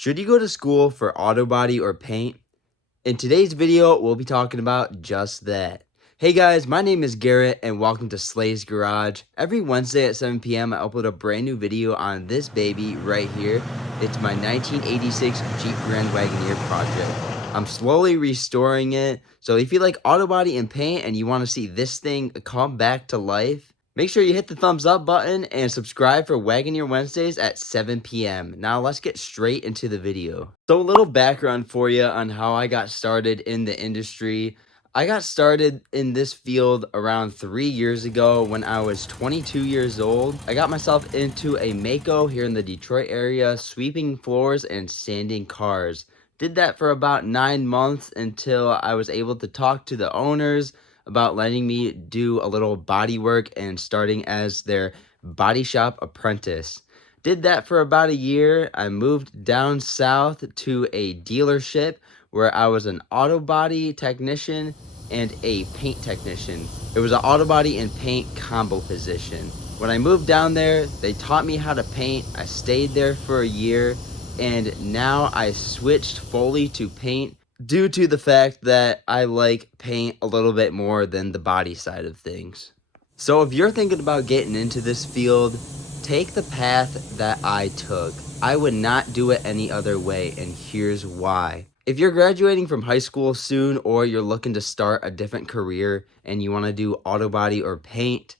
Should you go to school for auto body or paint? In today's video, we'll be talking about just that. Hey guys, my name is Garrett and welcome to Slay's Garage. Every Wednesday at 7 p.m. I upload a brand new video on this baby right here. It's my 1986 Jeep Grand Wagoneer project. I'm slowly restoring it, so if you like auto body and paint and you want to see this thing come back to life, make sure you hit the thumbs up button and subscribe for Wagoneer Wednesdays at 7 p.m. Now let's get straight into the video. So a little background for you on how I got started in the industry. I got started in this field around 3 years ago when I was 22 years old. I got myself into a Mako here in the Detroit area, sweeping floors and sanding cars. Did that for about 9 months until I was able to talk to the owners about letting me do a little body work and starting as their body shop apprentice. Did that for about a year. I moved down south to a dealership where I was an auto body technician and a paint technician. It was an auto body and paint combo position. When I moved down there, they taught me how to paint. I stayed there for a year, and now I switched fully to paint due to the fact that I like paint a little bit more than the body side of things. So if you're thinking about getting into this field, take the path that I took. I would not do it any other way, and here's why. If you're graduating from high school soon, or you're looking to start a different career and you want to do auto body or paint,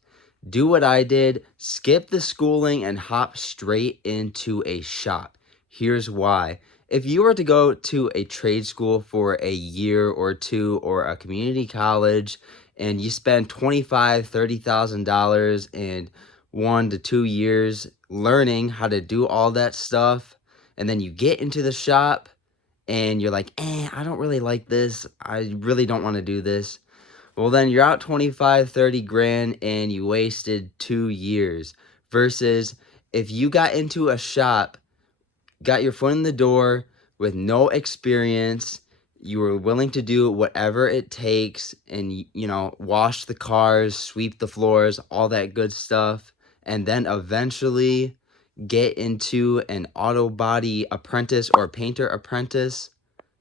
do what I did, skip the schooling and hop straight into a shop. Here's why. If you were to go to a trade school for a year or two or a community college and you spend $25,000, $30,000 in 1 to 2 years learning how to do all that stuff, and then you get into the shop and you're like, I don't really like this. I really don't want to do this. Well, then you're out 25, 30 grand and you wasted 2 years. Versus if you got into a shop, got your foot in the door with no experience, you were willing to do whatever it takes and, wash the cars, sweep the floors, all that good stuff, and then eventually get into an auto body apprentice or painter apprentice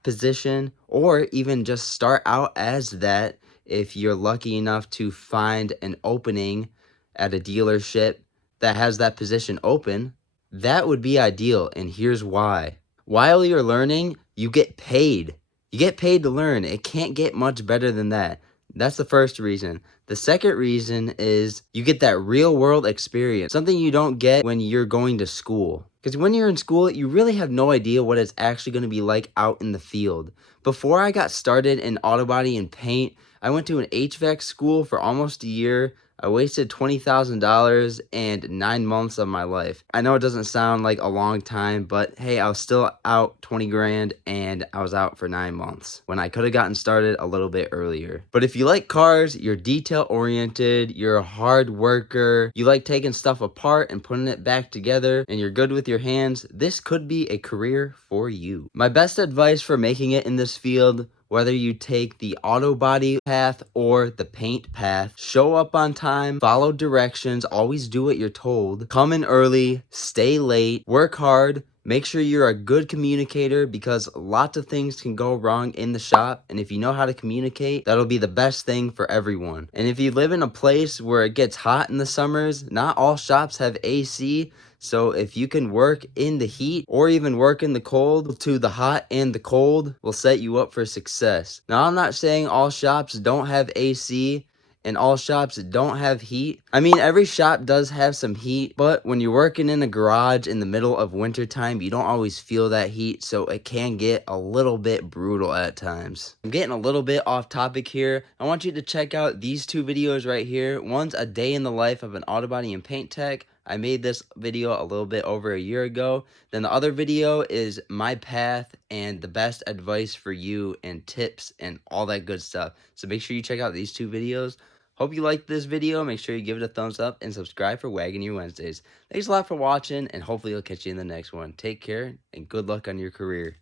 position, or even just start out as that if you're lucky enough to find an opening at a dealership that has that position open. That would be ideal, and here's why. While you're learning, you get paid. You get paid to learn. It can't get much better than that. That's the first reason. The second reason is you get that real world experience, something you don't get when you're going to school. Because when you're in school, you really have no idea what it's actually going to be like out in the field. Before I got started in auto body and paint, I went to an HVAC school for almost a year. I wasted $20,000 and 9 months of my life. I know it doesn't sound like a long time, but hey, I was still out 20 grand and I was out for 9 months when I could have gotten started a little bit earlier. But if you like cars, you're detail oriented, you're a hard worker, you like taking stuff apart and putting it back together, and you're good with your hands, this could be a career for you. My best advice for making it in this field: whether you take the auto body path or the paint path, show up on time, follow directions, always do what you're told, come in early, stay late, work hard, make sure you're a good communicator, because lots of things can go wrong in the shop, and if you know how to communicate, that'll be the best thing for everyone. And if you live in a place where it gets hot in the summers, not all shops have AC, so if you can work in the heat or even work in the cold, to the hot and the cold will set you up for success. Now, I'm not saying all shops don't have AC and all shops don't have heat. I mean, every shop does have some heat, but when you're working in a garage in the middle of wintertime, you don't always feel that heat, so it can get a little bit brutal at times. I'm getting a little bit off topic here. I want you to check out these 2 videos right here. One's a day in the life of an auto body and paint tech. I made this video a little bit over a year ago. Then the other video is my path and the best advice for you and tips and all that good stuff. So make sure you check out these 2 videos. Hope you liked this video. Make sure you give it a thumbs up and subscribe for Wagoneer Wednesdays. Thanks a lot for watching, and hopefully I'll catch you in the next one. Take care and good luck on your career.